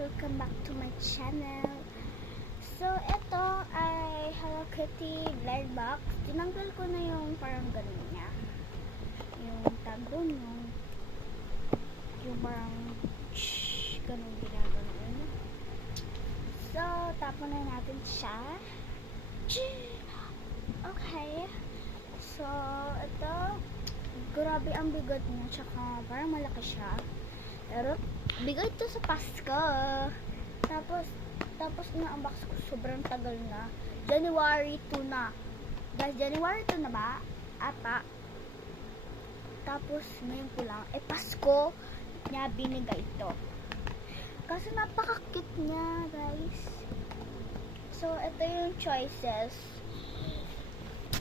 welcome back to my channel. So, ito ay Hello Kitty blind box. Tinanggal ko na yung parang ganun niya. Yung tag doon, yung parang ganun ginaganon. So, tapon na natin siya. Okay. So, ito, grabe ang bigot niya, tsaka parang malaki siya. Pero, bigot ito sa Pasko. Tapos ina-unbox ko, sobrang tagal na. January 2 na. Guys, January 2 na ba? Ata. Tapos, ngayon ko lang, Pasko niya binigay ito. Kasi napaka-cute niya, guys. So, ito yung choices.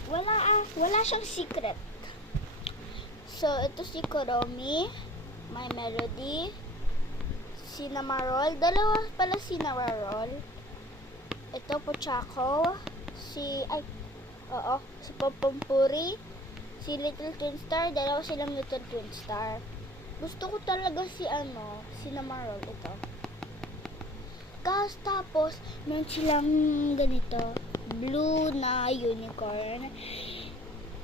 Wala siyang secret. So, ito si Kuromi, My Melody, Cinnamoroll, dalawa pala Cinnamoroll. Ito Pochako, si Pompuri, si Little Twin Star, dalawa silang Little Twin Star. Gusto ko talaga si Cinnamoroll ito. Tapos, meron silang ganito, blue na unicorn.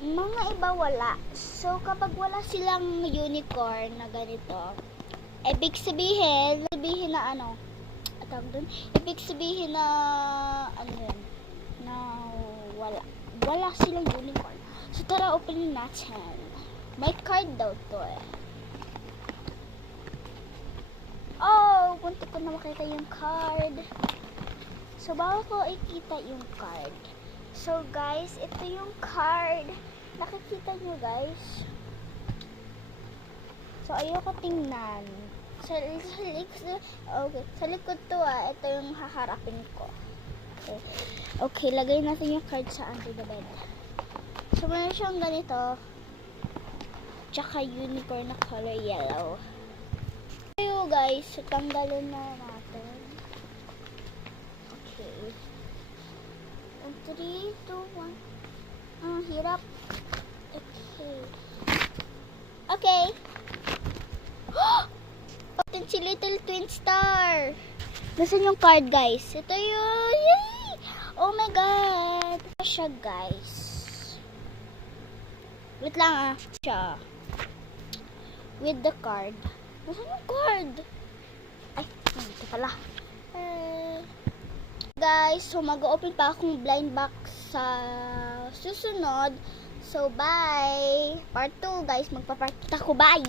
Mga iba wala. So, kapag wala silang unicorn na ganito, ibig sabihin na ibig sabihin na na wala silang unicorn. So, tara, openin natin. May card daw to Oh, punta ko na makita yung card. So, bago ko ikita yung card. So, guys, ito yung card. Nakikita nyo, guys. So, ayoko tingnan. Sa likod to ito yung haharapin ko. Okay, lagay natin yung card sa under the bed. So, meron siyang ganito. Tsaka unicorn na color yellow. So, guys, tanggalin na natin. Okay. 3, 2, 1. Ang hirap. Okay. Open si Little Twin Star. Nasaan yung card, guys? Ito yun. Yay! Oh my God. Ito siya, guys. Wait lang siya. With the card. Nasaan yung card? Ay, ito pala. Guys, so mag-open pa akong blind box sa susunod. So, bye! Part 2, guys. Magpa-part 2 ako. Bye!